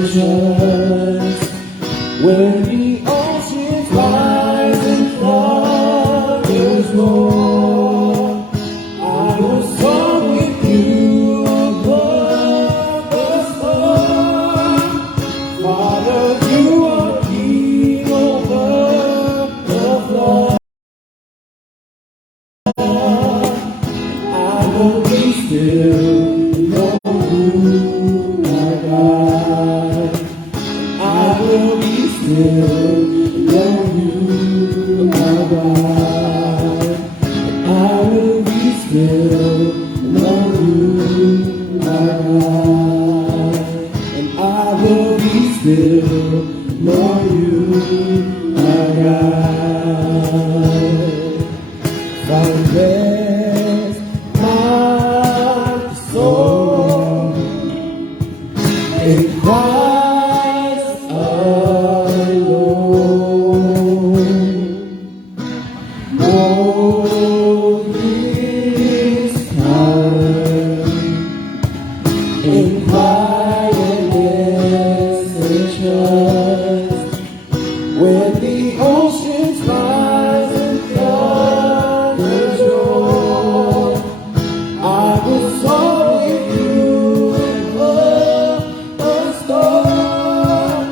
trust. When the oceans rise and waters roar, I will soar with you above the storm. Father, you are king over the flood. I will be still, know you are God. I will be still, know you are God. I will be still, know you are God. And I will be still, know you are God. From this my soul in Christ alone. Oh, His power in quietness and trust. When the oceans rise and floods roar, I will soar with you above the storm.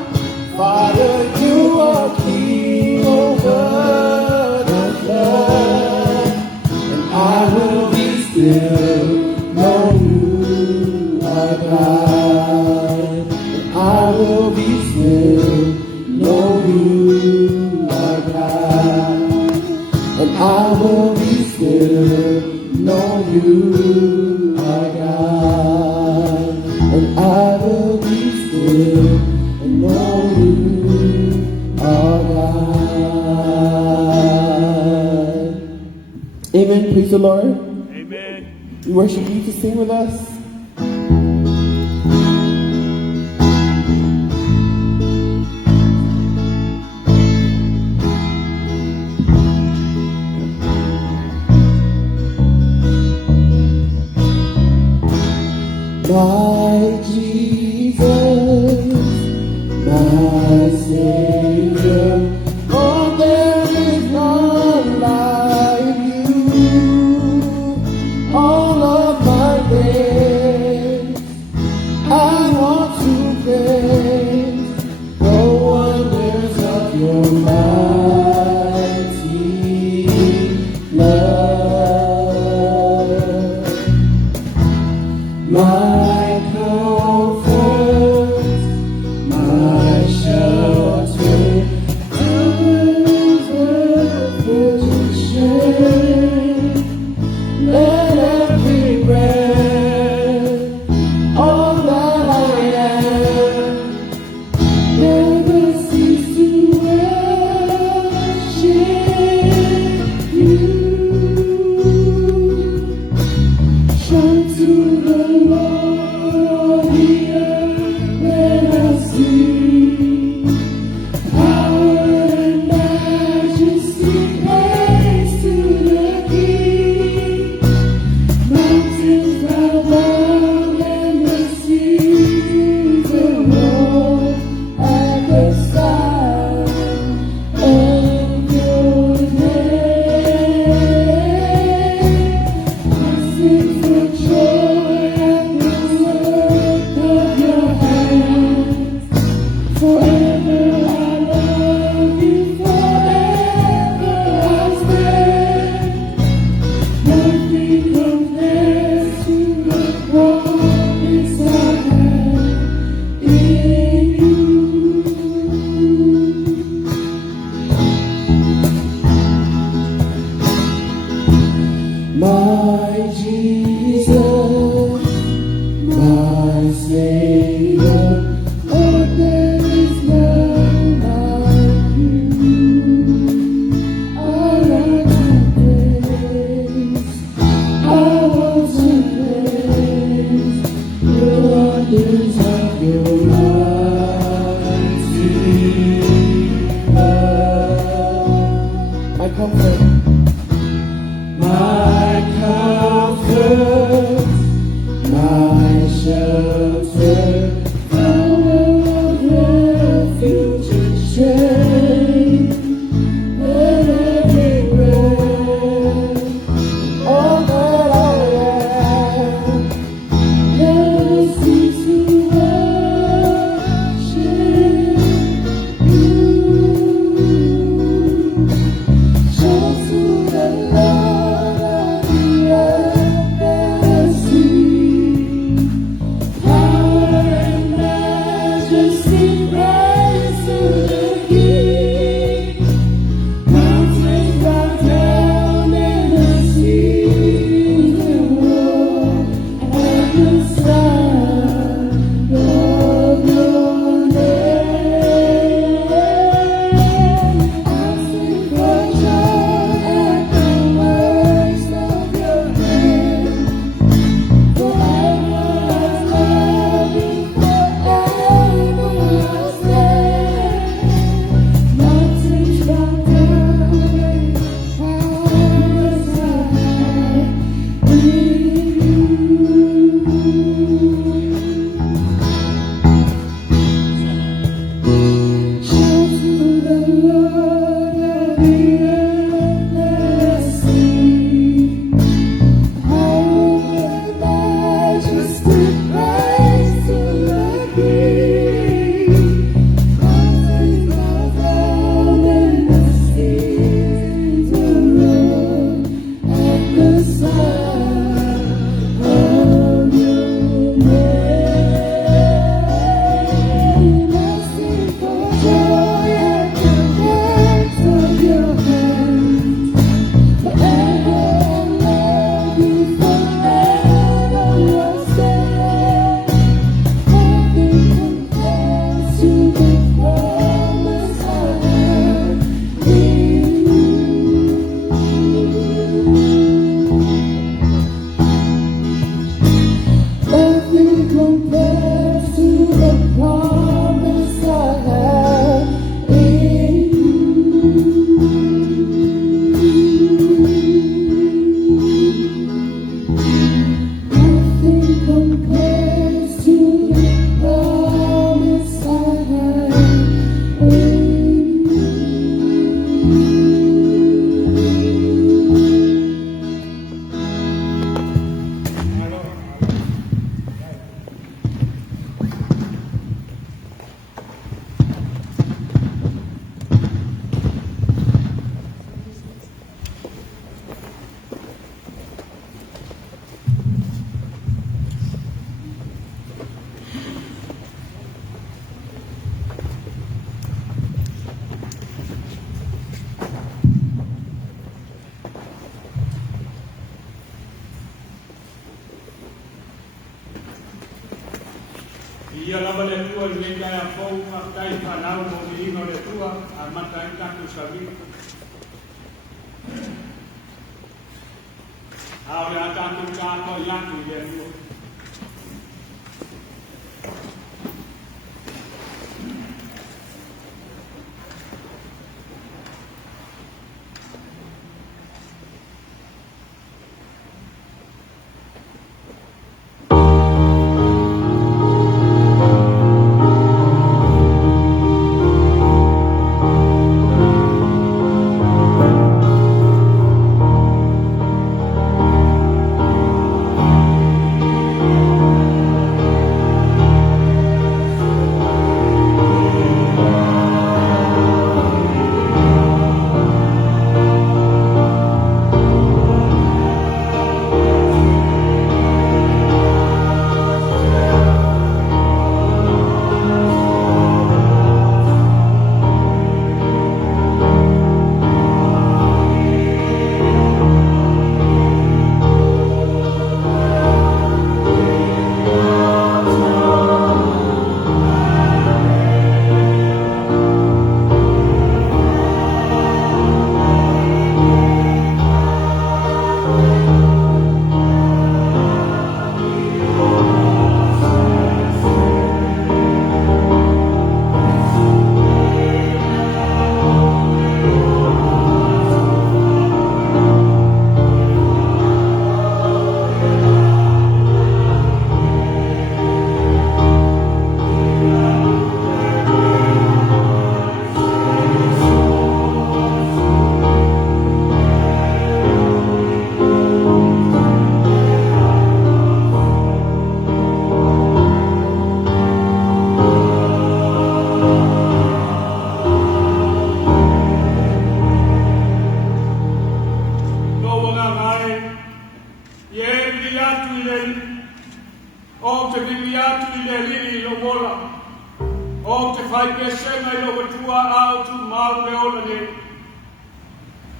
Father, you are king over the flood, and I will be still, know you are God. And I will be still, know you are God. And I will be still, know you are God. And I will be still, and know you are God. Amen. Praise the Lord. Amen. We worship you to sing with us. My Jesus, my Savior, oh, there is none like you. All of my days tua le kai a fou a kai whanau mo i ino le tua a mata i taku savi. Aole a taku kako i atu i le tua.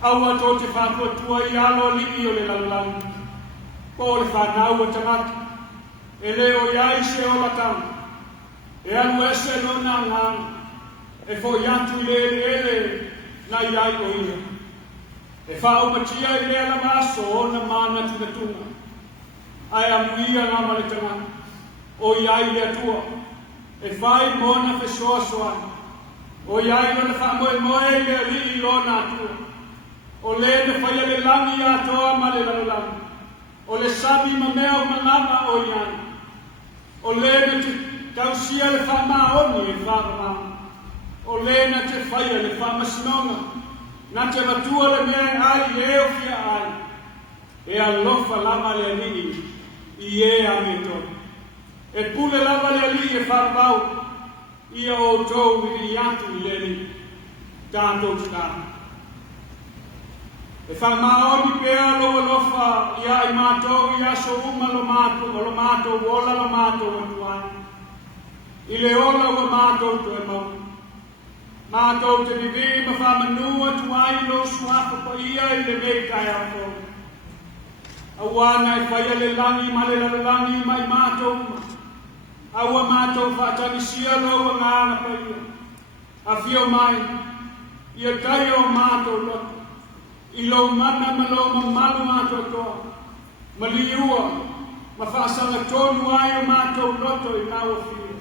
Aua tō te whātua tua I alo liki o le lalang. Ko le whanau o tangata. E leo iai se o latang. E anu ese no nā ngang. E fo iantu le ele na iai o ia. E whao matia I lea la maso o na mana tuna tunga. Ai amu ia ngā male tangata. O iai lea tua. E whai mona fe soa soa. O iai no na whamoe moe lea li lo nā tua. O le ne whaia le langi a toa ma le lalang. O le sabi ma mea o manama o ian. O le ne te kausia le whama oni e whama. O le ne te whaia le whama sinonga. Na te matua le mea ai e o fia ai. E alofa lama le alii I e a me to. E pule lama le alii e whamau. Ia o tau I atu le ni. Tātou tika. E whamaoni pēa loa lofa ia I mātou I aso uma lo mātou ola lo mātou atuai. I le ola o mātou to e mau. Mātou te vivi ma whamanua tuai lo suafa pa ia I le mei kai ako. Awana e whaia le langi ma le langi mai mātou uma. Aua mātou whaatani sia loa ngāna pa ia. A whio mai, ia kai o mātou loto. I lo mana ma lo ma malu mātou toa. Ma liua, ma whaasanga tonu ai o mātou loto I nāua whia.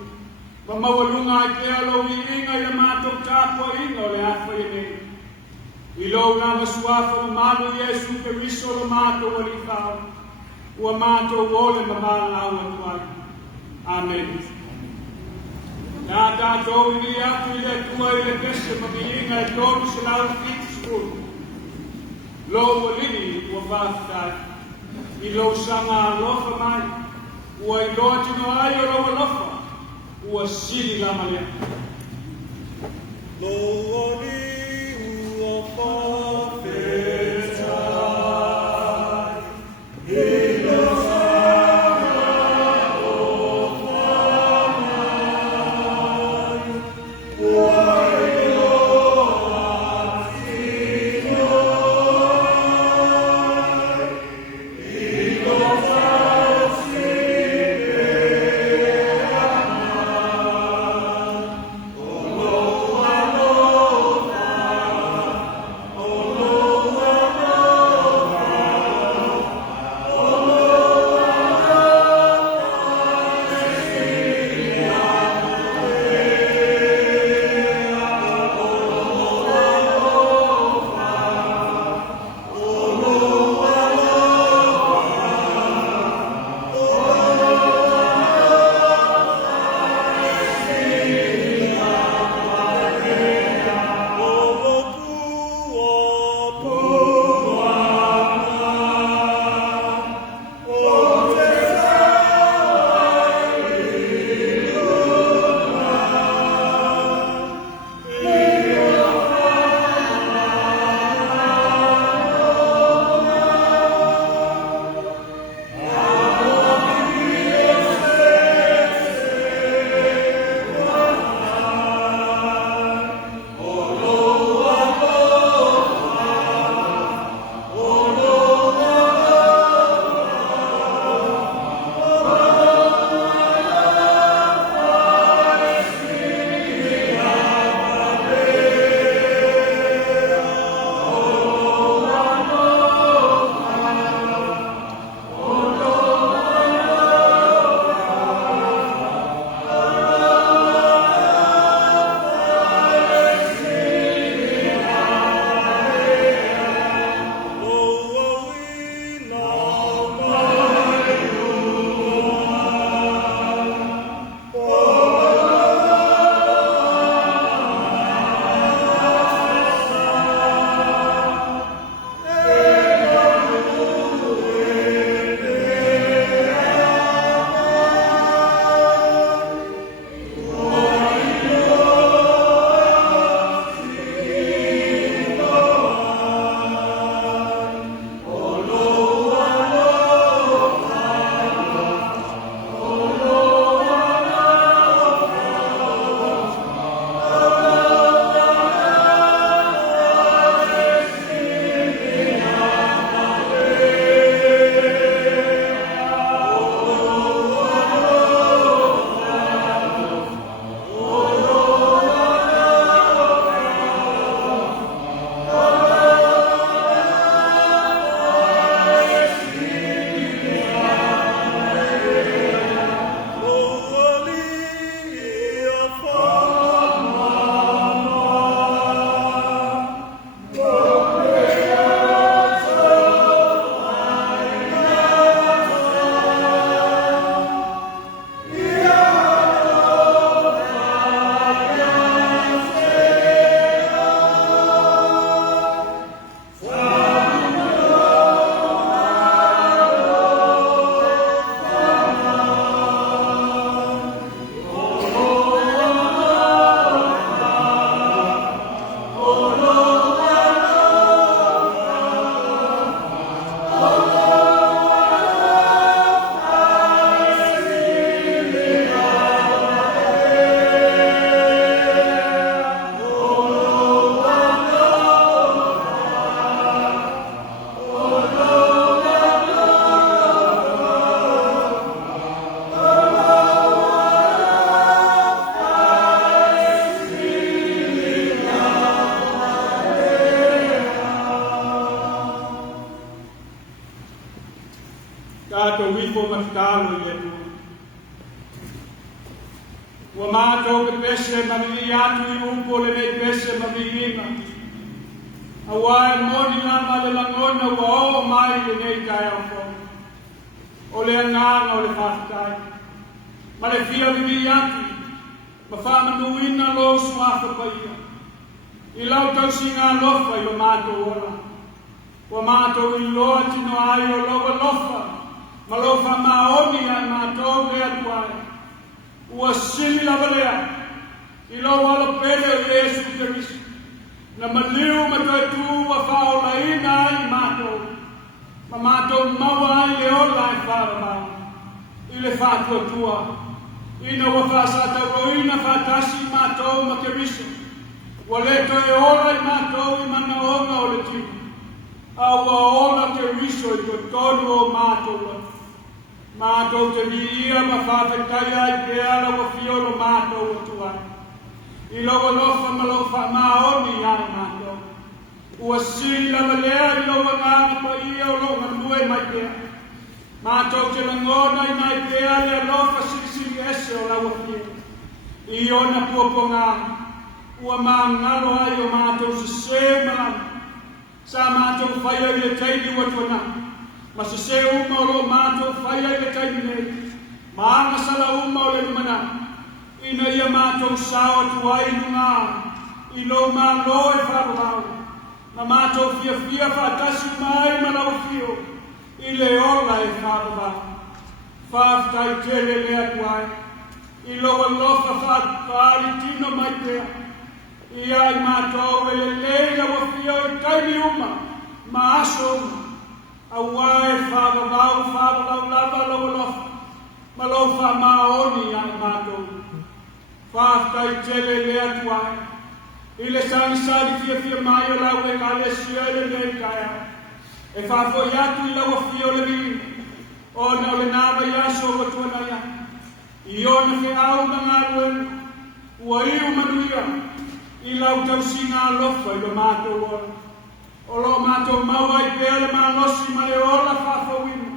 Ma mawalunga I kea lo I inga I mātou tāpua inga o le awha I nei. I lo ngā masuafa ma malu Yesu ke riso lo mātou o li whao. Ua mātou ole ma māla aua tuai. Amen. Nā tātou I atu I le tua I le pese ma mi inga e tonu se lau fit school. Lo ua lini ua whāwhitai. I lo sanga alofa mai. Ua I loa tino ai o lo alofa. Ua sili lama lea. Lo oni ua whawhitai. I lo sanga o whamai. Ua whakatalo i atua. Ua mātou ke pese mawili atu i upo le nei pese mawilina. Awa e moni lama le langona ua o mai le nei kai au fo. O le anganga o le whakatai. Ma le fia vivi atu, ma whamanuina lo suafa paia. I lau tau singa lofa i o mātou ola. Ua mātou i loa tino ai o loa lofa, ma lofa maoni ai mātou le atuai. Ua sili lava lea, i loa ala pele o Yesu Keriso. Na maliu ma toi tu ua whaolaina ai mātou. Ma mātou maua ai le ola ai wharamau. I le whātua tua. Ina ua whasata roina whatasi mātou ma Keriso. Ua le toi ola i mātou i mana onga o le tiu. A ua ola Keriso i toi tonu o mātou. Mātou te viia ma whawhetai ai pe ala wa fiolo mātou o tuai. I loa lofa ma lofa maoni ai mātou. Ua sili lava lea i loa ngāna pa ia o loa mue mai pea. Mātou te langona i mai pea lea lofa sili ese o lawa fia. I ona puaponga. Ua ngalo ai o mātou se se malama. Sa mātou whaia i le teili ua tuana. Ma se se uma o lo mātou whaia i le teili nei. Ma anga sala uma o le lumana. Ina ia mātou sao tuai nunga. I lo mā loe whakamau. Ma mātou fia whatasi mai malawa fio. I le ola e whakamau. Whaftai tele lea tuai. I loa lofa whaali tino mai pea. I ai mātou e le leila wa fio i taimi uma. Ma aso uma. Awai whakamau lava loa lofa. Ma lofa maoni ai mātou. Whaftai tele lea tuai. I le sari fia mai o lau e kale siele le kaya. E whafo iatu i lau a fio le vini. O na le nava yaso o tuana ia. I ona fe au na ngā ruena. Ua iu manuia. I lau tau singa alofa i lo mātou ola. O lo mātou maua i pea le mālosi ma le ola whafo wina.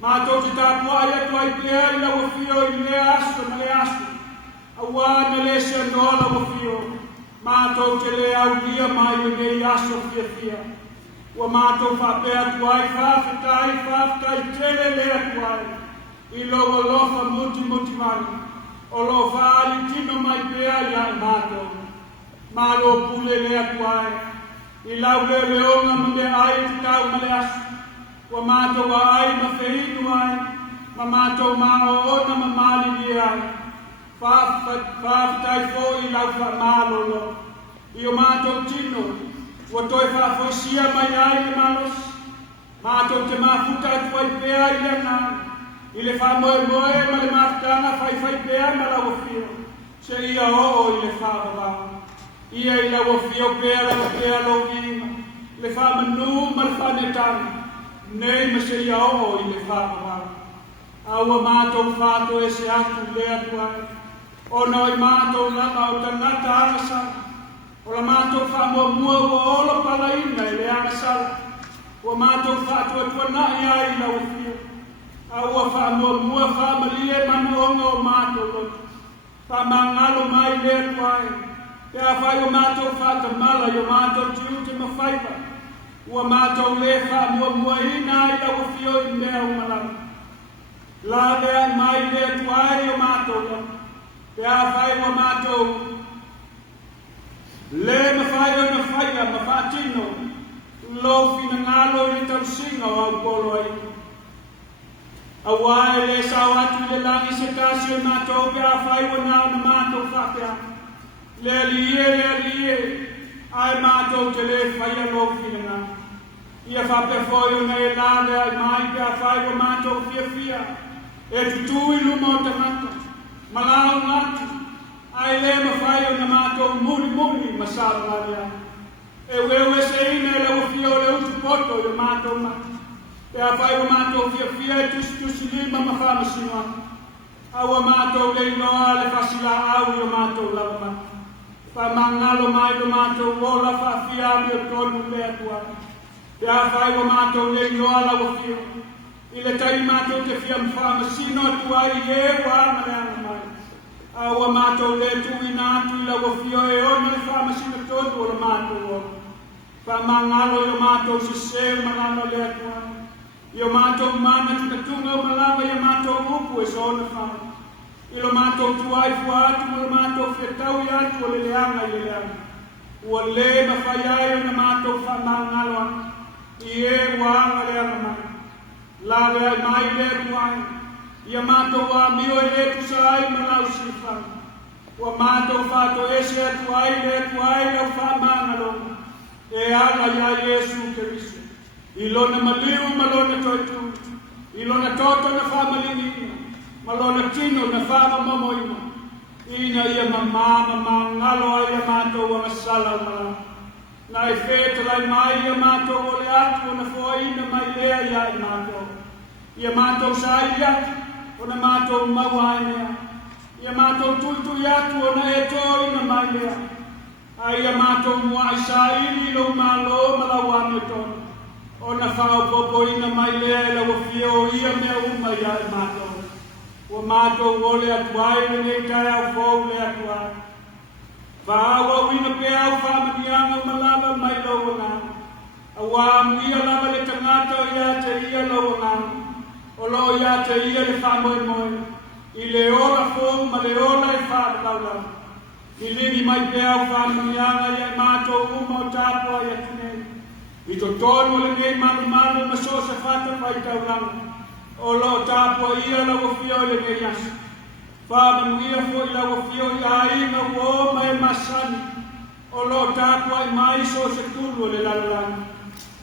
Mātou te tāpua i atu ai pea i lau a fio i le aso ma le aso. Awa na le se nola o fio. Mātou te le au dia mai o nei aso fia. Ua mātou whapea tuai whawhetai tele lea tuai. I loa lofa muti mani. O lo whaali tino mai pea i ai mātou. Mālo pule lea tuai. I lau leo leonga mune ai te tau male aso. Ua mātou wa ai ma whehinu ai. Ma mātou mao ona ma mali li ai. Whaftai fo i lau whamālolo. I o mātou tino, ua toi whafoisia mai ai le malos. Mātou te mafuta atu ai pea i le ngā. I le whamoe moe ma le mafutanga whai pea ma lau fio. Se ia o i le whawawau. Ia i lau fio pea lo vima. Le whamanu ma le whanetanga. Nei ma se ia o i le whawawau. Aua mātou whato e se atu le atu ai. O noi mātou lama o tangata angasara. O la mātou whamua ua olo palaina e le angasara. O mātou whatua tuanai ai lau fio. A ua whamua whamalie manaonga o mātou lotu. Whamangalo mai le tuai. Pea whai o mātou whatamala i o mātou tiu te mawhaipa. Ua mātou le whamua ina ai lau fio i mea umalama. La lea mai le tuai o mātou lotu. Pea whai wa mātou. Le mawhai o na whaia ma whātino. Lo fina ngalo i tau singa o au polo ai. A wae le sao atu le langi se kasi o mātou. Pea whai wa nao na mātou whapea. Le alie. Ai mātou te le whaia lo fina ngalo. Ia whapea fwoi o na e lale ai mai. Pea whai wa mātou fia. E tutui luma o tangata. Malau ngatu, ai le mawhai o na mātou muni masara maria. E wewe se ina e lau fia o le utu poto i o mātou matu. Pea whai o mātou fia e tusi lima mawhama sinua. Aua mātou le inoa le whasila au i o mātou lava matu. Whamangalo mai o mātou wola whawhia mi o tonu le atua. Pea whai o mātou le inoa lau fia. I le tai mātou te whiam whāmasino atu ai e wā mareanga mai. Ua mātou le tui nā atu I lau whio e ona le whāmasino tōtu o le mātou o. Whamangalo I o mātou se se malama le atu ai. I o mātou mana tina tunga o malama I o mātou upu e sona whāma. I lo mātou tuai fua atu mo lo mātou whetau I atu o le leanga I le leanga. Ua le mawhai ai o na mātou whamangalo atu. I e wāanga leanga mai. La le ai mai le tuai. I a mātou wā mio e le tusa ai malau sifang. Ua mātou whātou ese atu ai le tuai lau whamangalo. E ala ia Yesu Keriso. I lona maliu malona toitu. I lona toto na whamalini. Malona tino na whama mamoima. Ina ia mamama ngalo ai a mātou wa masala mala. Na e whetalai mai a mātou o le atu o na whoaina mai lea ia I mātou. Ia mātou sa I atu o na mātou mauainea. Ia mātou tuitui atu o na e tōina mai lea. Ai a mātou mua I sa ili lo malo malawa me tonu. O na whao popoina mai lea e lawa whio ia mea uma ia I mātou. Ua mātou ole atu ai le nei tai au fōu le atu ai. Whāua wina pe au whamanianga malava mai lau ngāna. A wā mua lava le tangata o ia te ia lau ngāna. O lo ia te ia le whamoe moe. I le ora fōu ma le ora e whāpau lau. I lini mai pe au whamanianga ia mātou uma o tāpua ia tunei. I to tonu le nei malu malu ma so se whata whai tau langa. O lo tāpua ia lau whio le nei asu. Whāmanuia fo I lau whio I aina uo mai masani. O lo tāpua I mai so se tulu le lalani.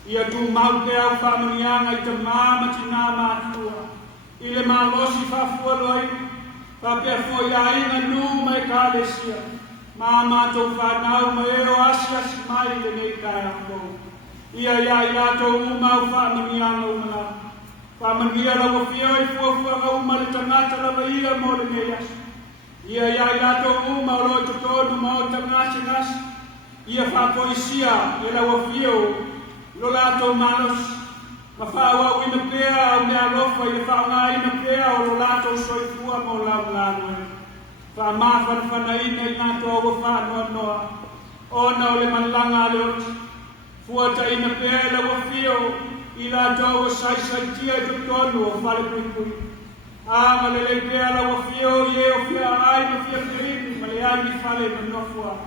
Ia tu mau te au whāmanuianga I te māmati nā mātua. I le mālosi whafua loi. Whapea fo I aina nū mai kālesia. Mā mātou whanau mai eo asia si mai le nei kai ako. Ia ia I lātou umau whāmanuianga umana. Whamanuia lau whio I fuafua ngau ma le tangata lava ia mo le nei asu. Ia ia I lātou uma o loi totonu ma o tangasi ngasi. Ia whapoisia I lau whio lo lātou manos. Ma whaua wina pēa au mea lofa I le whaunga ina pēa o lo lātou soifua mo lau lānu e. Whamawhanawhana ina I nātou o whanua noa. Ona o le manlanga le oti. Fuata ina pēa I lau whio. I lātou o saisaitia I totonu o whale kuikui. Anga le leipea lau o whio I e o whia ai ma whia whirini ma le ai mi whale ma nofua.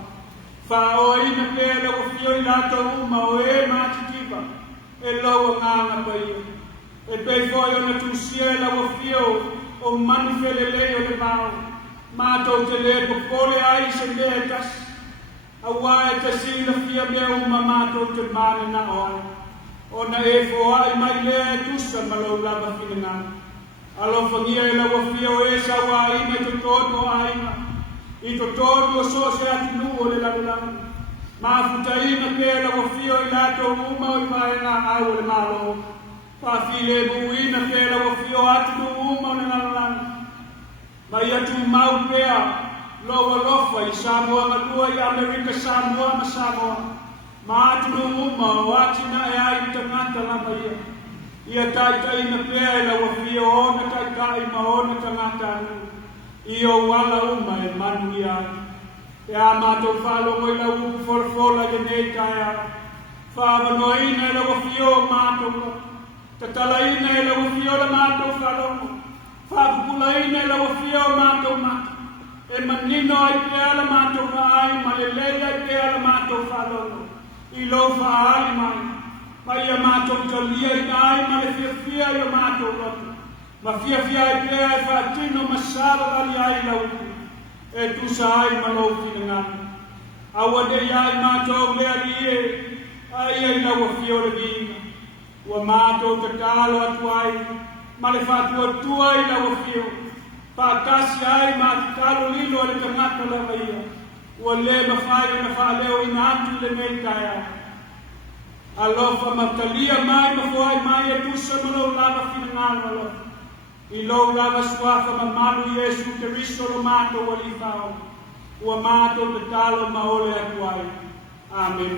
Wha o ina pēa lau o whio I lātou uma o e mātitipa. E lau o nganga pa ia. E pei foi o na tūsia e lau o whio o manu whelelei o le mau. Mātou te le pokore ai se mea tas. A wae te sila whia mea uma mātou te māne na oai. Ona e foai mai lea tusa malau lava whingana. Alofangia e lawa whio e sa wā ina to tōno aina. I to tōno o so se ati nu o le lalala. Mafuta ina pe lawa whio I lato uma o I maenga au o le malo. Whawhile mu ina pe lawa whio ati nu uma o le lalala. Mai atu mau pea loa lofa I Samoa matua I Amerika Samoa ma Samoa. Ma atu nu uma o ati na e ai tangata lama ia. Ia taita ina pea e lawa whio ona taita ma ona tangata anu. I o wala uma e manu ia. E a mātou whālongo I lau upu wholafola ke nei taia. Whāwanoina e lawa whio mātou. Tatalaina e lawa whio la mātou whalongo. Whāpupulaina e lawa whio mātou mata. E manino ai pea la mātou ai, ma le leia ai pea la mātou whalongo. I lo whaali mai. Mai a mātou talia I nai ma le whiawhia I a mātou lotu. Ma whiawhia I pea e whaatino ma sāra ali ai lau. E tusa ai ma lau whina ngana. Awa de ai mātou lea li e. Ai ai lau a whio le vina. Ua mātou te kālo atu ai. Ma le whātua tua I lau a whio. Whātasi ai ma te kālo lilo le tangata lava ia. Ua le mawhai na whaaleo I nātu le mei kai ai. Alofa matalia mai mafuai mai e tusa malau lava whina ngana alofa. I lo lava suafa ma malu Yesu Keriso lo mato wali whao. Ua mato te talo maole atu ai. Amen.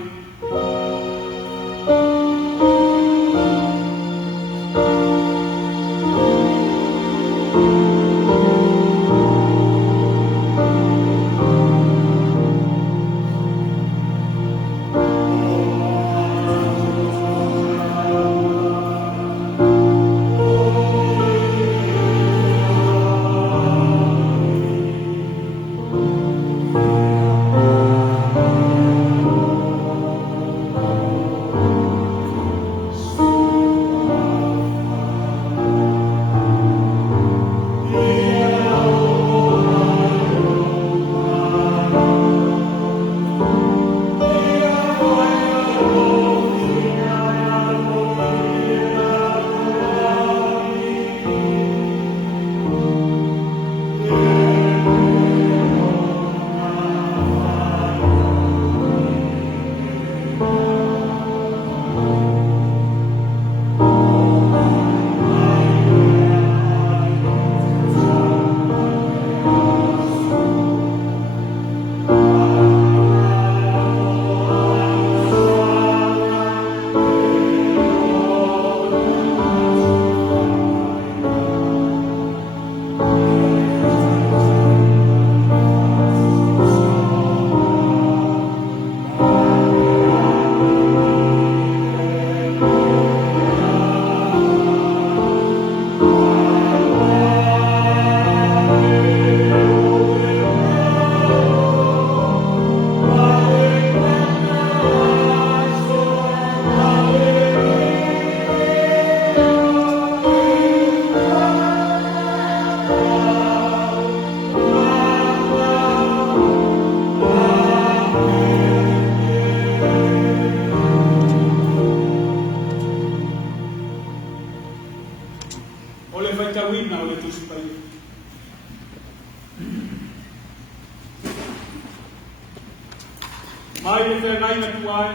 mai le te ngai na tuai,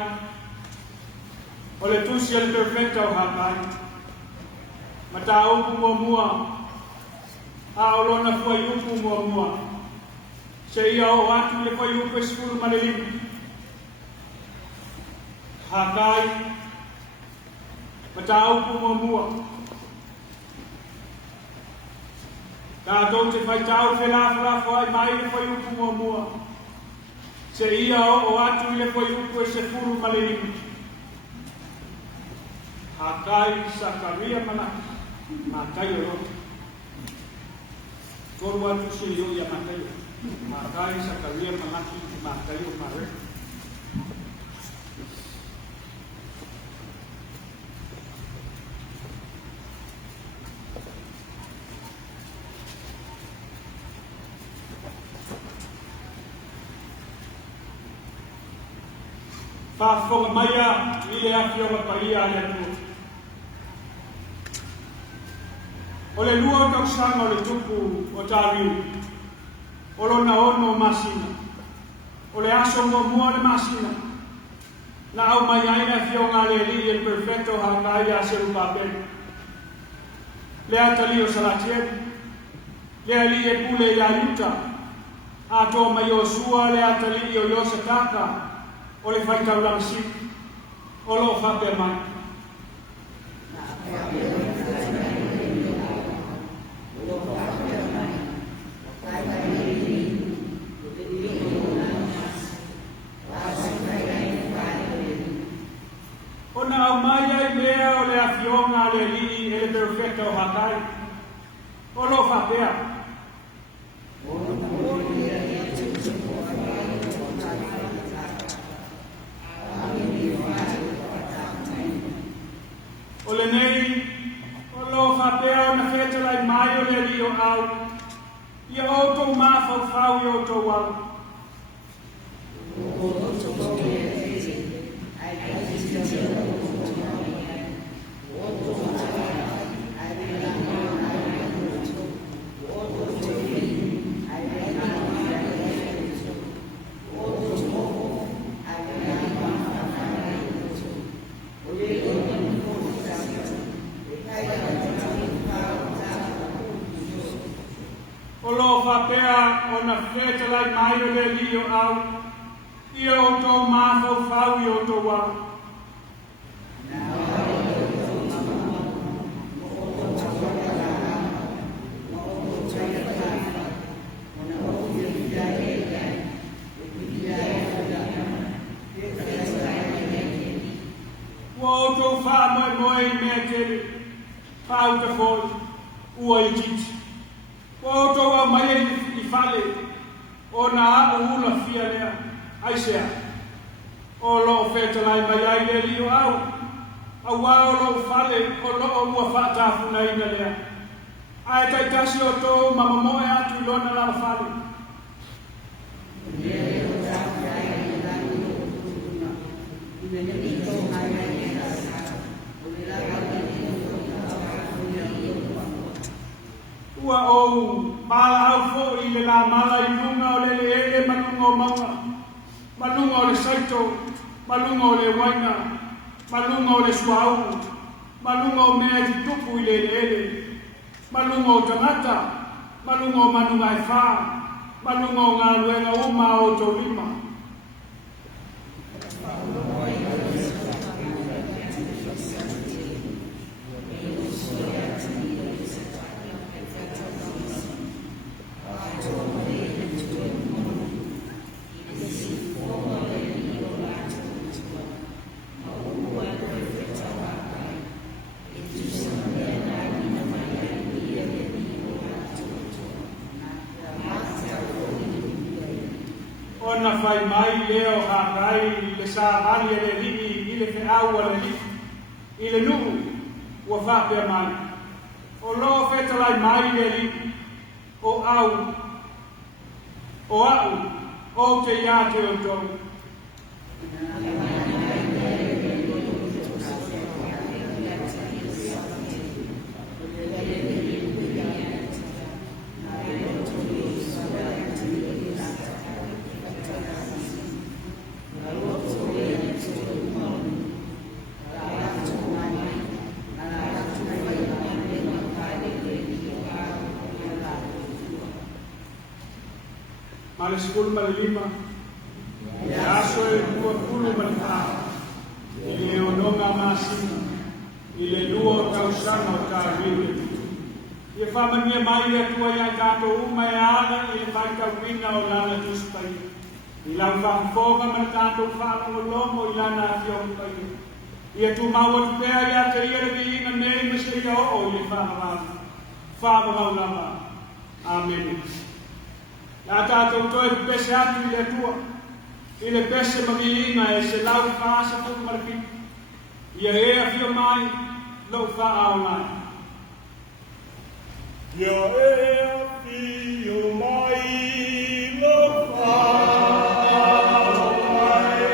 o le tusi le perfecta o hapai, ma ta upu mua, a o lona fuai upu mua, se ia o atu le fuai upu e skulu ma le limi, hakai, ma ta upu mua, ka tau te whai tau te lafo ai mai le fuai upu mua, se ia o atu le fuai upu e skulu ma le limi, hakai Sakaria Malaki, makai o roto. Koro atu se yo ia makai o. Makai Sakaria Malaki, makai o mare. Whafonga maia, ni le afi o mapaia ale atu. O le lua o tausanga o le tupu o tāriu, o lona ono masina, o le aso mua le masina, na au mai aina fionga le li el perfecto hakai a seru papel. Le atali o salatien, le ali e pule la yuta, a to mai o sua le atali o yosa taka, o le fai taulamsi, o lo fape mai. Ona au mai ai mea o le afionga le li e le perfecta o hakai. O lo fapea. O le nei, o lo fapea o na feta lai mai o le li o au. Ia o tau mafau fau i o tau au. O lo whapea o na wheta lai mai o le li o au, ia o tō māthau whau i o tō wau. Ua o tō wha moe mea tere, whau te whoi, ua i titi. O toa mai I fale, o na a ula fia lea, ai sea. O lo feta lai mai ai le li o au, a wa o lo fale, o lo o ua whaatafu na ina lea. Ai tai tasi o tō mamamoe atu I lona la fale. Ua o pala au fo I le la mala I lunga o le ele malunga o maunga, malunga o le saito, malunga o le waina, malunga o le suau, malunga o mea I tupu I le ele, malunga o tangata, malunga o manunga e wha, malunga o ngā luenga uma o tō lima. Ona fai mai leo hakai le sa mali le limi I le fe au le limi I le nuhu ua whapea mai. O lo feta lai mai le limi o au o te ia te o tonu. le skulu ma le lima. E aso e kua kulu ma le taa. I le ononga masina. I le lua o tausanga o tāwile. I e whamania mai e tua ia kato uma e ala i le whaikawina o lana tuspai. I lau whakafonga ma le kato whanongo lomo i lana awhiong pai. I e tu maua tu pēa ia te ire ki ina nei mese ia o i le whamarama. Whamarau lama. Amen. Ia tātou toi pese atu i le tua. I le pese magi ina e se lau whaasa tuku marapiti. Ia e a whio mai, lau wha au mai. Ia e a whio mai, lau wha au mai.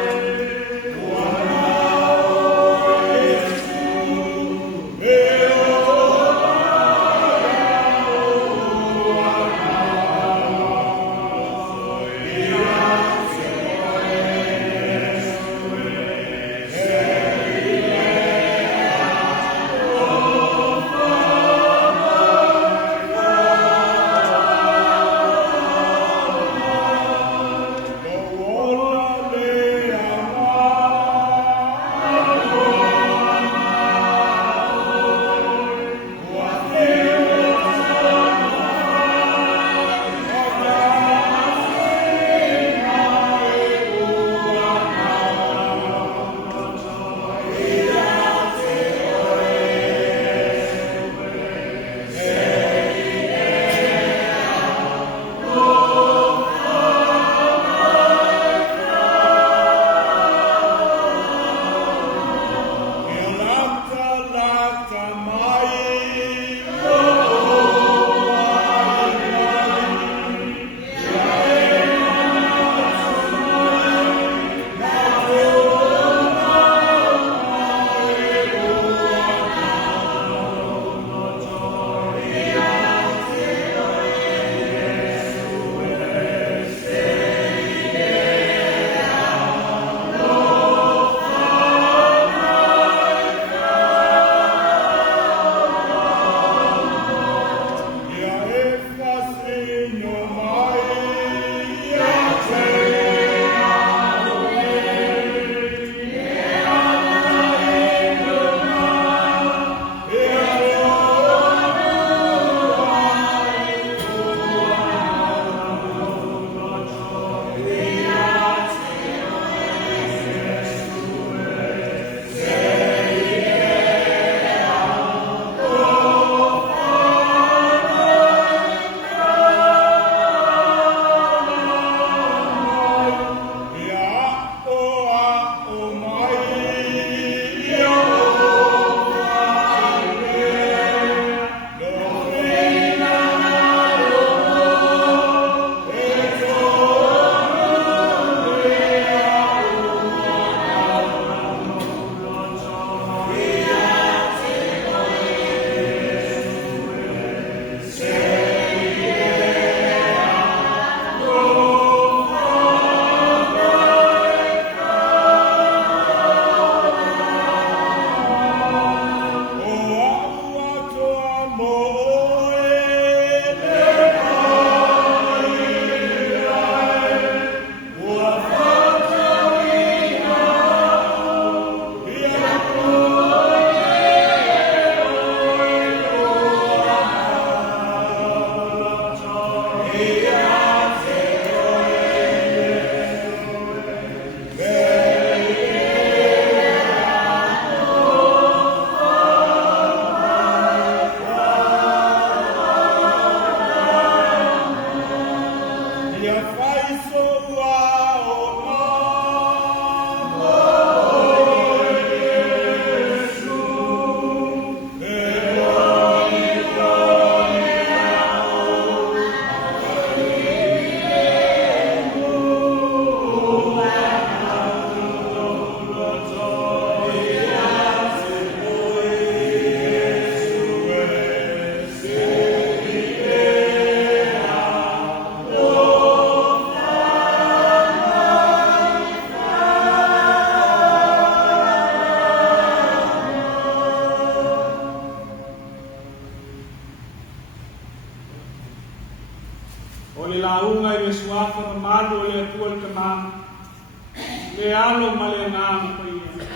le alo ma le ngāma paia.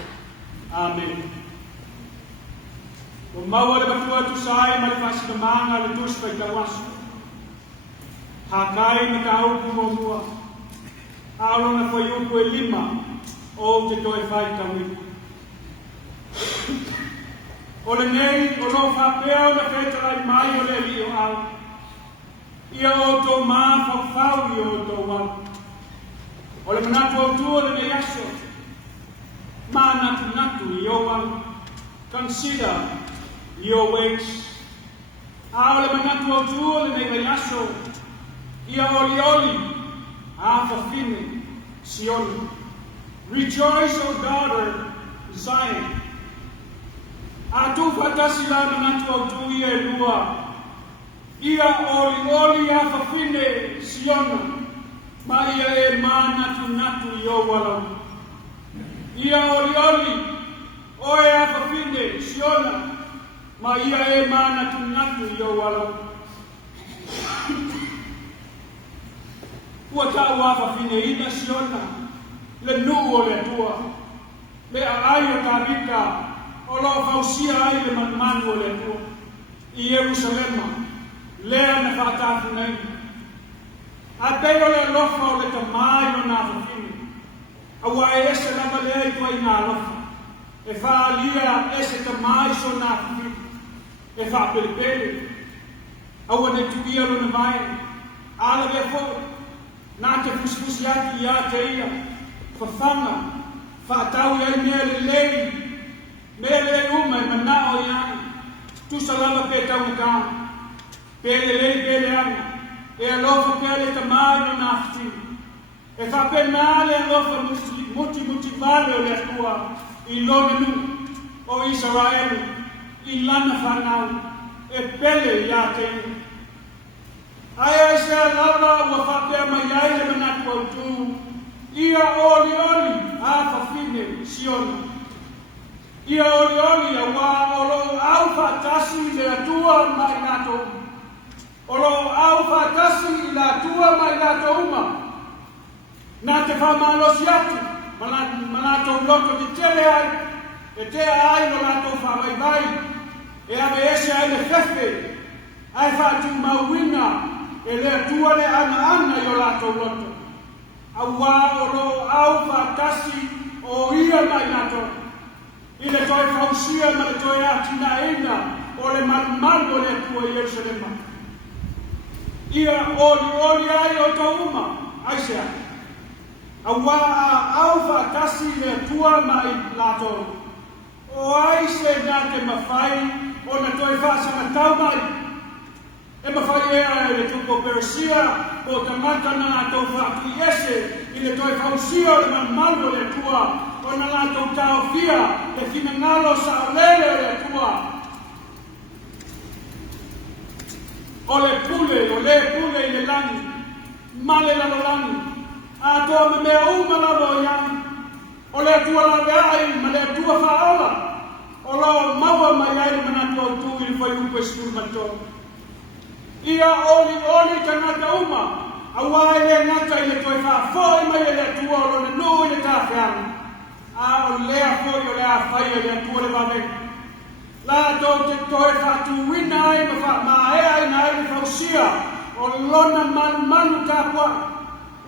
Amen. O maua le matua tu sai ma le whasitamanga le tuspa i tawasu. Hakai na ka upu mo mua. Alo na whai upu e 5 o te toi whai tawini. O le nei, o lo whapea o le whetarai mai o le li o au. Ia o tō mā whawhau i o tō wau. O le manatu au tua le nei aso. Mā natu i o wau. Consider your ways. A o le manatu au tua le nei aso. Ia oli, a whawhine, Sioni. Rejoice, O daughter, Zion. A tu whatasi la manatu au tui e lua. Ia oli a whawhine, Siona. Ma ia e natu i o walau. Ia oli, o e a whawhine, Siona. Ma ia e natu i o walau. Ua tau a whawhine ina Siona. Le nuu o le tua. Le ai o tā vika. O lo whausia ai le manu o le tua. I Jerusalema. Lea na whaatafu nei. A peo le lofa o le tamai o nā whawhine. A wae ese lama lea i tua i ngā lofa. E whaalia ese tamai so nā whawhine. E whaapelepele. A ua ne tuia lo na vai. Ala vea fo. Nā te fusfusi ati ia te ia. Whawhanga. Whaatau ia i mea le lei. Mea le uma i manao i ai. Tusa lama pe tau na kā. Pele lei pele ana. E alofa pele tamai no nafti. E whapenale alofa muti vale o le atua. I lone nu. O Israelu. I lana whanau. E pele ia te ia. Aia se lava ua whapea mai ai le manatu au tū. Ia oli a whawhine Siona. Ia oli a wā olo au whaatasi le atua mai nato. Olo au whaatasi le atua mai nato uma. Nā te whamalosi atu. Manato loto te tele ai. E te ai no nato whamaivai. E ave ese ai le whewhe. Ai whaatu mauina. E lea tua le ana i o lato loto. A wā o lo au whaatasi o ia mai nato. I le toi whausia ma le toi atina eina o le malu o le tua i Jerusalema. Ia oli ai o tau uma, ai sea. A wā au whaatasi le tua mai lato. O ai se nā te mawhai o na toi whaasanga tau mai. E mawhai ea e le tuko Peresia o ta matana na tau whaatu i ese i le toi whausia o le malu o le tua o na la tau tau fia le fina ngalo sa olele o le tua. O le pule i le langi, male lalo langi, a toa me mea uma lalo o yang, o le tua la veai ma le tua whaola, o lo maua mai ai manatu au tū i whai upe skuru mato. Ia oli tangata uma, a wae le ngata i le toi whaafoi mai e le tua o lo nu i le tāwhianga. A o lea foi o lea whai e le tua le wame. La tō te toi whaatu wina ai ma ea i nai le whausia o lona manu kāpua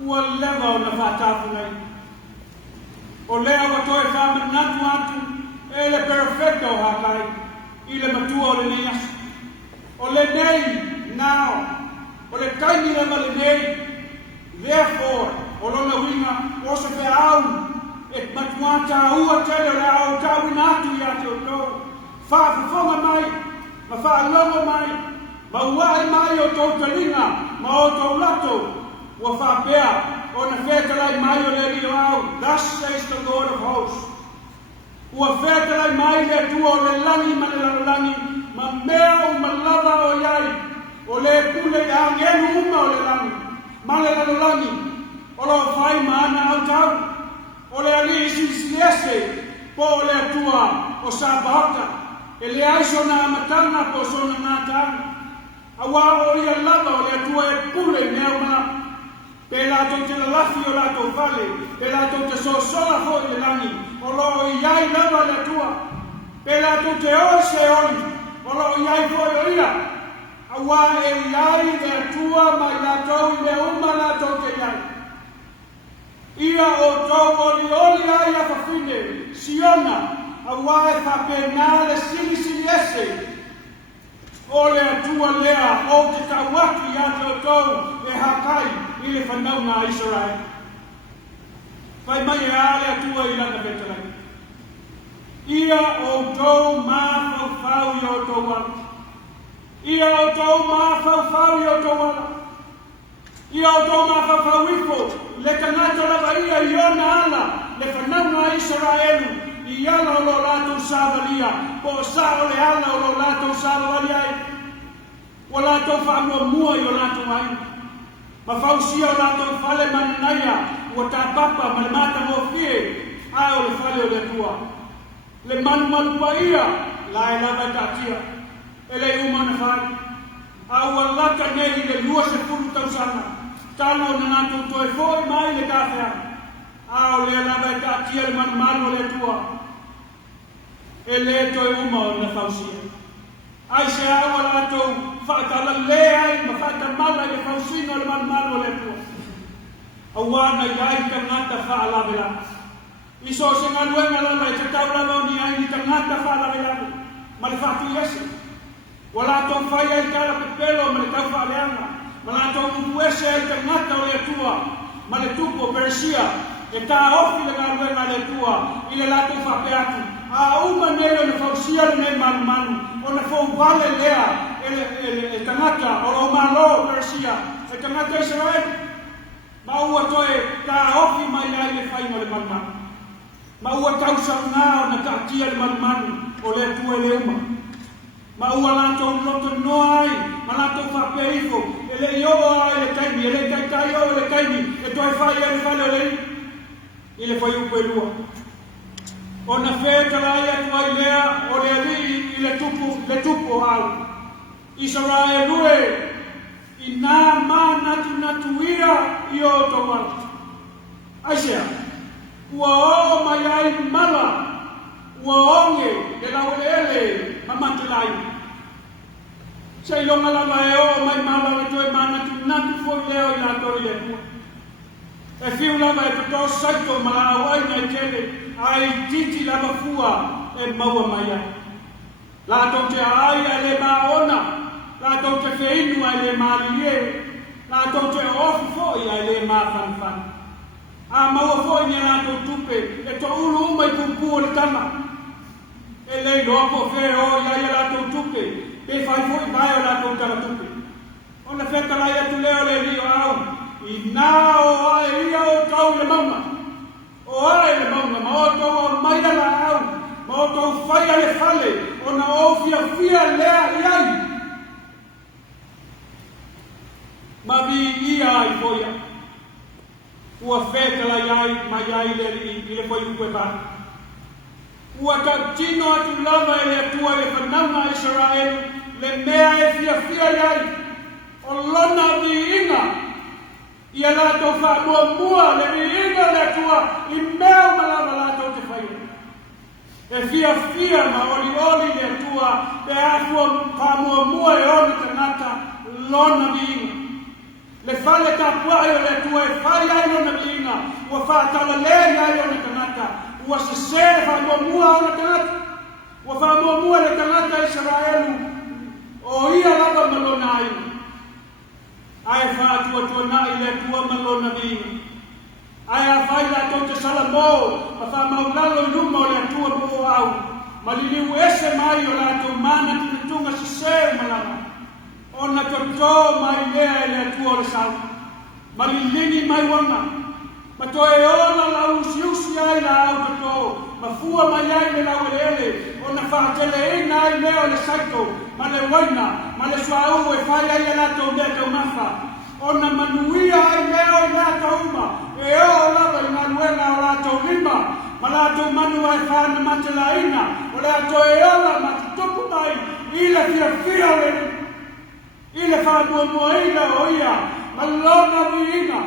ua lewa o na whaatafu nei. O lea wa toi whamanatu atu e le perfecto hakai i le matua o le nei asu. O le nei now, o le kaini lama le nei, therefore, o lona winga, o se pe au, e matuata ua tele o le au tau inatu i ate o tau. Whaafafonga mai, ma whaalonga mai, ma uai mai o tau talinga, ma o tau lato, ua whaapea, o na whetalai mai o le rio au, thus says the Lord of hosts. Ua whetalai mai le tua o le langi ma le lalolangi, ma mea o malava o iai, o le pule i angenu uma o le langi, ma le lalolangi, o lo whai maana au tau, o le ali isi ese, po o le tua o Sabahota, e le aiso na amatanga po sona nā tanga, a wā o ia lava o le tua e pule mea uma, pe lātou te lalafi o lātou whale, pe lātou te sosola fo i langi, o lo i ai lava le tua, pe lātou te ose oli, o lo i ai fo i ia, awa e iai le tua mai lātou i le uma lātou te iai. Ia o tau oli ai a whawhine, siona, awa e whapena le sili ese, o le atua lea o te tauaki a te o tau e hakai i le whanau na Israel. Whai mai e a le atua i lana veterai. Ia o tau mawhau i o tau wala. Ia o tau mawhau i o tau wala. Ia o tau mawhau ifo le tangata lava ia i ona ala le whanau na Israelu i ala o lo lātou sāwalia, po sa o le ala o lo lātou sāwalia ai. O lātou whaamua mua i o lātou ai. Ma whausia o lātou whale maninaia, ua tā papa ma le mata mo fie, a o le whale o le tua. Le manu pa ia, la e lava i tātia, e le umana whare. A ua laka nei le lua se puru tausanga, talo na nātou toe foi mai le kāwhea. A o le lava i tātia le manu o le tua. E le toi uma o na whausia. Ai se awa lātou whaatala leai ma whaatamala i le whausino le manu o le tua. Awana i ai tangata whaalawe la. Iso se ngā luenga lala i te taurama o ni ai ni tangata whaalawe la. Ma le whaatu iese. Wa lātou whai ai kara pepelo ma le tau whaaleanga. Ma lātou upuese ai tangata o le tua. Ma le tupo Persia. E tā ofi le ngā luenga le tua. I le lātou whapeatu. A uma nele le fausia le nei manu, o na fau vale lea e tangata o lo malo Persia, e tangata Israel. Ma ua toe tā ofi mai ai le whainga le manu. Ma ua tausa ngā o na tātia le manu o le tua le uma. Ma ua lātou loto noa ai, ma lātou whapea ifo, e le ioa ai le taimi, e le taitai o le taimi, e toi whai ai le whale o le i le whai upo e lua. O na wheta lai atu ai lea o le alii i le tupu au. Israel lue i nā mā natu ia i o tawala. Aisea, ua o mai ai mala, ua onge e lau ele mamate lai. Sei longa lava e o mai mala le toe mā natu foi leo i la tori le pua. E fiu lava e tuto saito mala awai na i tele, ai titi lava fua e maua mai ai. Lātou te ai a le maona, lātou te whinu a le mālie, lātou te ofi foi a le māwhanwhan. A maua foi ni lātou tupe, e to ulu umai pumpu o le tama. E lei lopo whe o ia lātou tupe, pe whai foi mai o lātou tala tupe. O na whekalai atu leo le rio au, i nā o ai ia o tau le mauna. O ai le maunga, ma o tau o mai ala au, ma o tau whai ale whale, o na o fia lea i ai. Ma vi ia ai foia. Ua whekala iai, mai ai i le whai upe pā. Ua ta tino atu lava e le atua e whanaunga Israel, le mea e fia iai, o lona vi inga, ia lātou whaamua le vi inga le atua i mea malama lātou te whaia. E fia ma oli le atua pe atua whaamua e ona tangata lona vi inga. Le whale ka puai o le atua e whai ai lona vi inga, ua whaatala lei ai ona tangata, ua se whaamua ona tangata, ua whaamua le tangata Israelu, o ia lava malona ai. Ai whaatua nai le tua malona vinga. Ai a whai lātou te salamo, a whaamaulalo i luma o le atua mo au. Maliliu ese mai o lātou mana ki tunga si seu malama. O na toto mai lea e le atua o le sau. Malilini mai wanga. Ma toe ona la usi ai la au toto. Ma fua mai ai le lau ele. O na whaatele ina ai leo le saito. Ma le waina, ma le suau e whai ai e lātou mea tau mawha. O na manuia ai leo i lātou uma. E o lava i ngā luenga o lātou lima. Ma lātou manu ai whāna matela ina. O lātou e ola ma tupu mai. I le fia le. I le whātua mua ina o ia. Ma lona vi ina.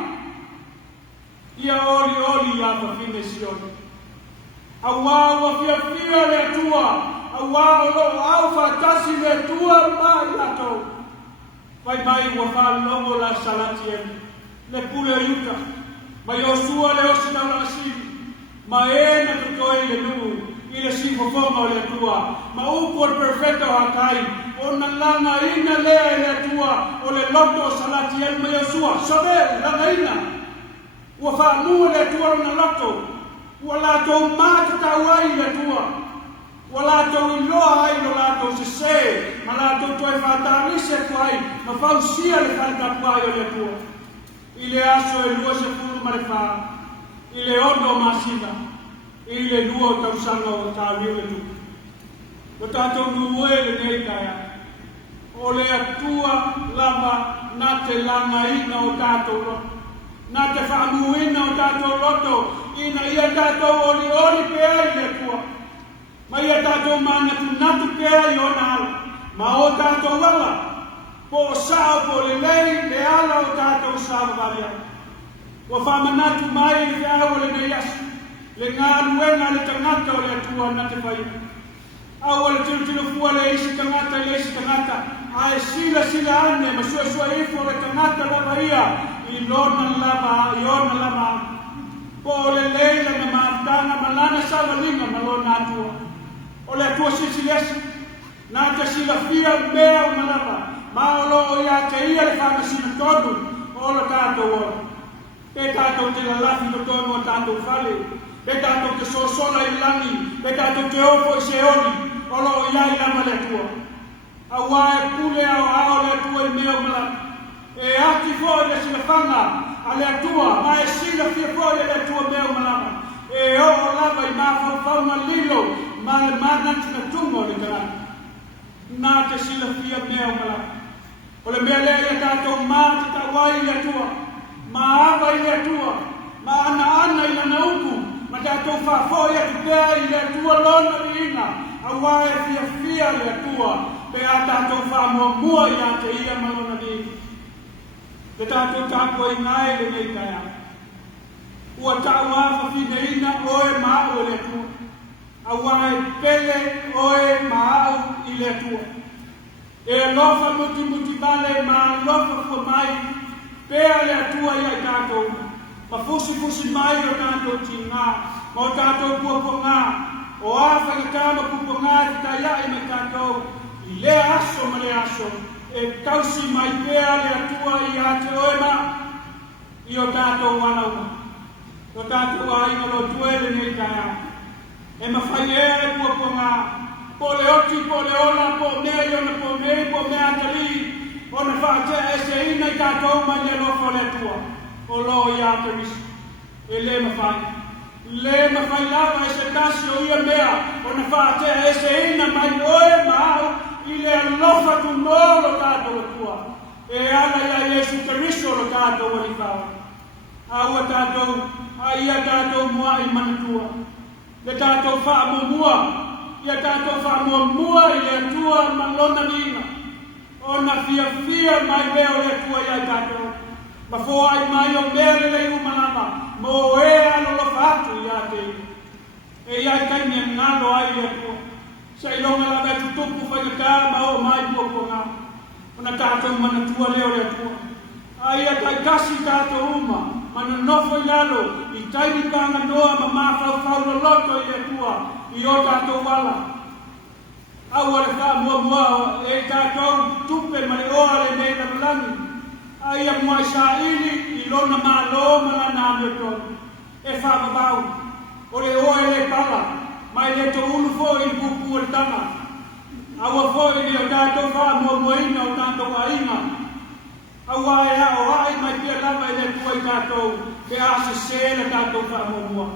Ia oli ia whawhine sione. Awa ua fia le atua. Awa o lo au whatasi le atua mai atou. Vai mai ua whalongo la salati ene. Le pule a yuta. Mai o sua le osi na la sini. Ma ena tutoe le nuu. I le sifofonga o le atua. Ma upu o perfecto hakai. O na langa ina lea le atua. O le loto salati ene mai o sua. Sobe, langa ina. Ua whaamua le atua o na loto. Ua lātou māta tauai le atua. Ua lātou iloa ai lo lātou se. Ma lātou toi whātālise kuai. Ma whausia le whalikapuai o le atua. I le aso e lua se furu ma le whā. I le ono masina. I le lua o tausanga o tāwiu le tuku. O tātou nuue le nei kaya. O le atua lava na te langa ina o tātou loto. Na te whaamuina o tātou loto. Ina ia tātou oli pēa i le atua. Ma ia tātou natu pēa i o nāu. Ma o tātou wala. Po sao po le lei le ala o tātou sao varia. Wa whamanatu mai i whiau o le nei asu. Le ngā nuenga le tangata o le atua na te whai. Au le tino fua le isi tangata i le isi tangata. Ai sila ane ma sua ifo le tangata lava ia. I lona lava. Po le leila na maatanga malana sawalinga malona atua. O le atua sisiliasi. Na te sila fia mea o malapa. Maolo ia te ia le whamasina tonu. O le tātou ora. Pe tātou te lalafi no tonu o tātou whale. Pe tātou te sosola i langi. Pe tātou te ofo i se oni. O lo ia i lama le atua. Awa e pule ao le atua i mea o malapa. E ati fo le sila whanga. Ale atua, ma e sila fia fo le atua mea o malapa. E o lava i mawhawhaunga lilo. Ma le mananti na tungo le karata. Nā te sila fia mea o malapa. O le mea lea ia tātou māti tawai i atua. Ma awa i atua. Ma ana i lana uku. Ma tātou whawhoi atu pēa i atua lona li ina. Awa e fia i atua. Pea tātou whamua i ate ia malona li ina. Te tātou tāpua i ngai le nei kaya. Ua tāu hawa fine ina oe māu le atua. Awa e pele oe māu i le atua. E alofa muti bale ma alofa fua mai. Pea le atua i ai tātou. Ma fusi mai o tātou ti ngā. Ma o tātou puapo ngā. O awha i kāma pupo ngā ti taia i me tātou. I le aso ma le aso. E tausi mai pea le atua i ate oe ma. I o tātou wanauma. O tātou a inga lo tuele nei kaya. E mawhai e puapo ngā. Po le oti, po le ola, po mea i ona, po mea, po mea atali. Ona whaatea e se ina i tātou mai le lofo le atua. O lo i atarisi. E le mawhai. Le mawhai lava e se kasi o ia mea. Ona whaatea e se ina mai oe maau. I le alofa tu nolo tātou atua. E ala ia Jesu Keriso lo tātou o rifau. Aua tātou, a ia tātou mua i manatua. Le tātou whaamumua. Ia tātou whaamumua i le atua malona lina. O na fia mai leo le atua ia tātou. Ma fōa ai mai o mea le lei umalama. Mo e alo lo whaatu ia te. E ia i kaini ngalo ai le atua. Sa ilonga la vetu tupu whaikata ma o mai puapo ngā. Ona tātou manatua leo le atua. Aia kai kasi tātou uma. Mana nofo i lalo. I taini kanga noa ma mawhau lo loto i atua. I o tātou wala. Au ale wha mua e tātou tupe ma le oa le mei na malangi. Aia mua i sa ili i lona ma lo mana nā me tonu. E wha babau. O le oa e le pala. Mai le to ulu fo i pupu o tanga. Aua fo i le o tātou wha mua ina o tātou a inga. Aua e a o ai mai pia lava i le tua i tātou. Ke ase se le tātou wha mua.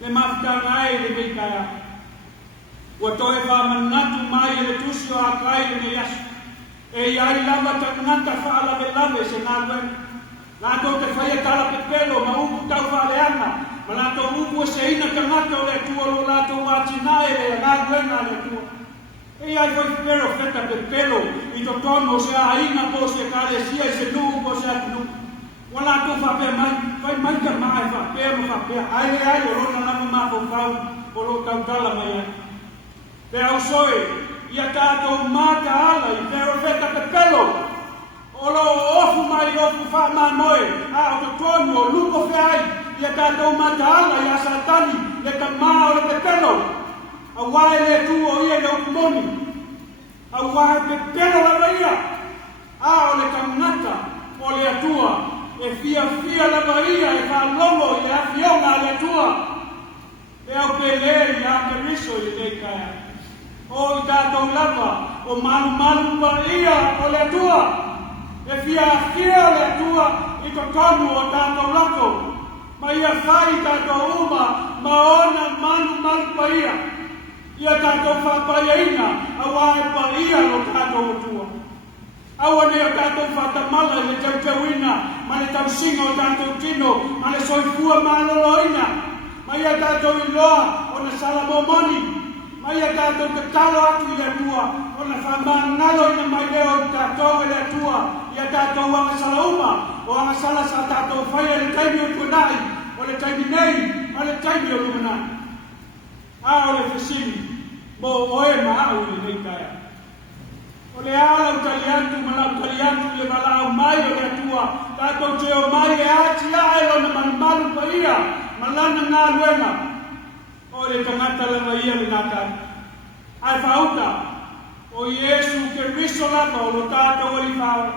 Le mafutanga e le mei kaya. Ua toe wha manatu mai e le tusi o a kai le ne yasu. E iai lava ta ngata wha lave se ngā kwen. Ngā tō te whaia tala pepelo ma upu tau wha leanga. Ma lato upu se ina tangata o le tua lo lato wati nae le ngā kwenga le tua. E ai foi pero feta pepelo. I to tono se a ina po se kare sia i se nuu po se atu nuku. Wala tu whapea mai ka mai whapea. Ai o rona nama mapokau, o lo kautala mai ai. Pe au soe, ia tātou mata ala i te rofeta te pelo. O lo ofu mai ofu wha manoe, a o te tonu o luko wheai, ia tātou mata ala i asatani, le ka maa o le te pelo. A wae le tu o ia le ukumoni. A wae te pelo la ia. A o le ka ngata o le atua, e fia la ia, e ka longo i a fionga le atua. E au pele i a ke riso i le kaya. O i tātou lava, o manu pa ia o le atua. E fia o le atua i to tonu o tātou lako. Ma ia whai tātou uma, ma ona manu pa ia. Ia tātou whapaia a wae pa ia lo tātou atua. Aua ne o tātou whatamala le tautauina, ma le tausinga o tātou tino, ma le soifua maloloina. Ma ia tātou iloa o na salamomoni. Mai a tātou te talo atu i atua, o na whamangalo i na mai leo i tātou i atua, i a tātou anga salauma, o anga sala sa tātou whaia le taimi o tuanai, o le taimi nei, o le taimi o lumanai. A o le whesini, mo o e maau i nei kaya. O le ala utali atu, malau utali atu, le malau mai o le atua, tātou te o mai e ati aelo na manumalu pa ia, malana ngā luenga. O le tangata lava ia le nata. Ai whauta, o Iesu ke riso lava o lo tātou ali whao.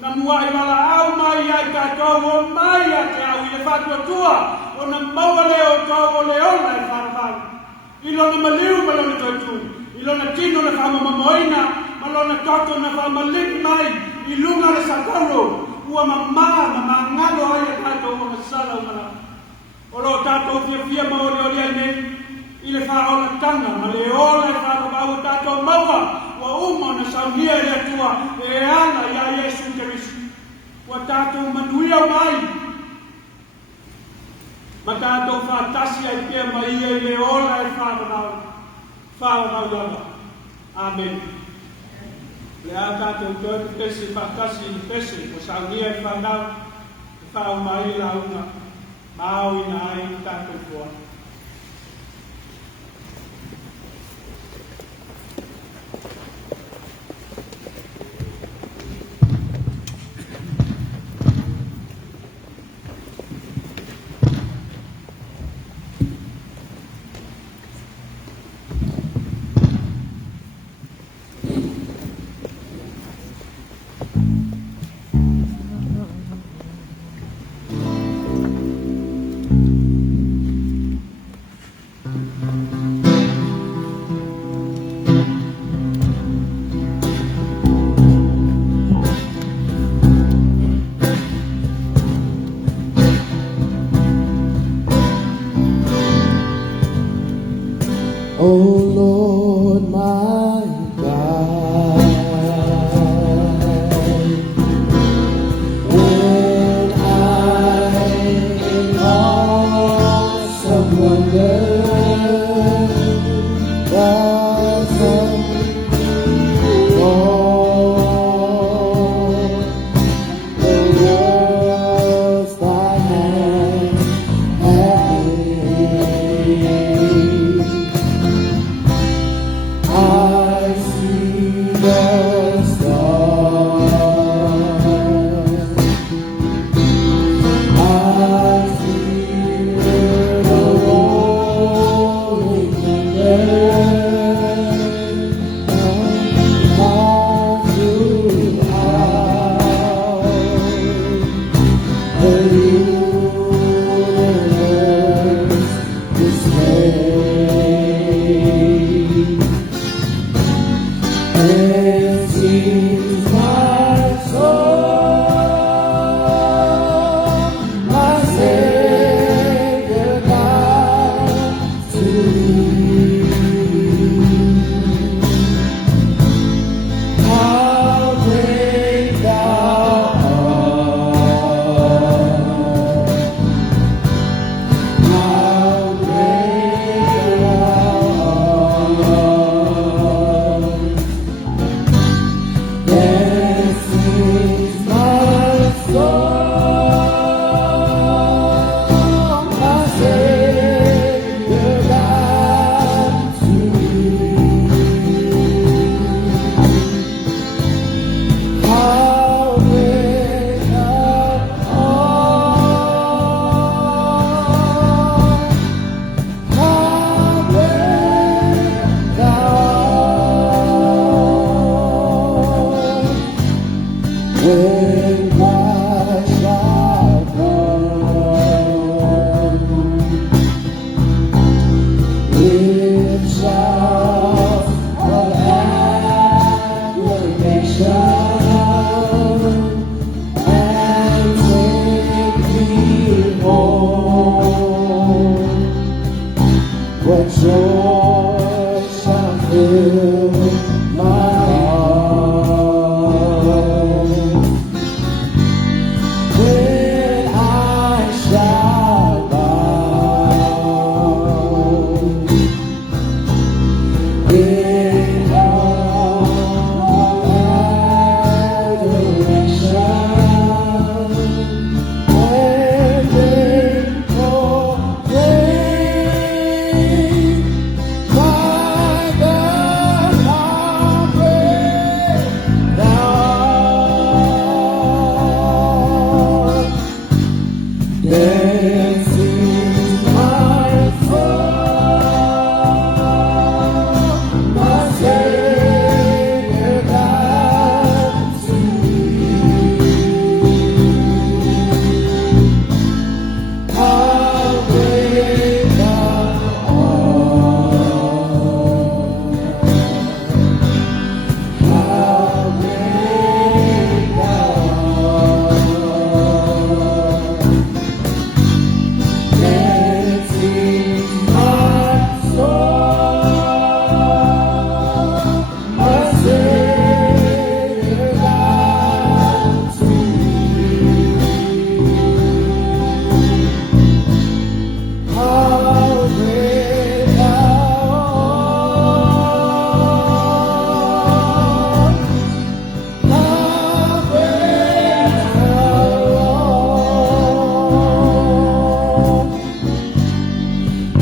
Na mua i wala au mai ai tātou o mai a te au i le whatua tua, o na maua leo tau o le ona e wharawhau. Ilo na maliu malo na tautu, ilo na tino na whamamoina, malo na toto na whamalik mai, i lunga le sakalo, ua ngalo ai a tātou o masala umana. O lo tātou fia maori o lea nei, i le whaola tanga, ma le ola e whakabau tātou maua, wa uma na saunia e atua, e ana ia Iesu Kerisu. Wa tātou manuia mai, ma tātou whātasi ai pia mai i le ola e whakabau lava. Amen. Le a tātou tōku pese whātasi i pese, o saunia e whanau, e whao mai la unga. Mau ina ai tātou kua. Oh Lord, my God, when I'm in awesome wonder, the sun falls, the world's thy hand hath made. I see the stars, I hear the roar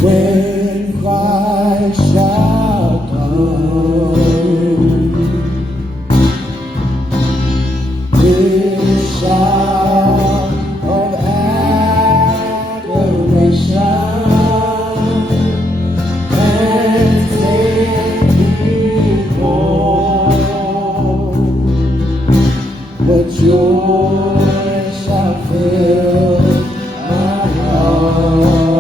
when Christ shall come. This shout of adoration and take me home. But joy shall fill my heart.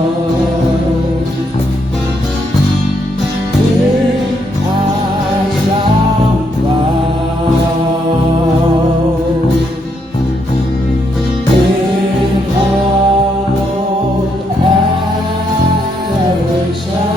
Then I shall bow in humble adoration.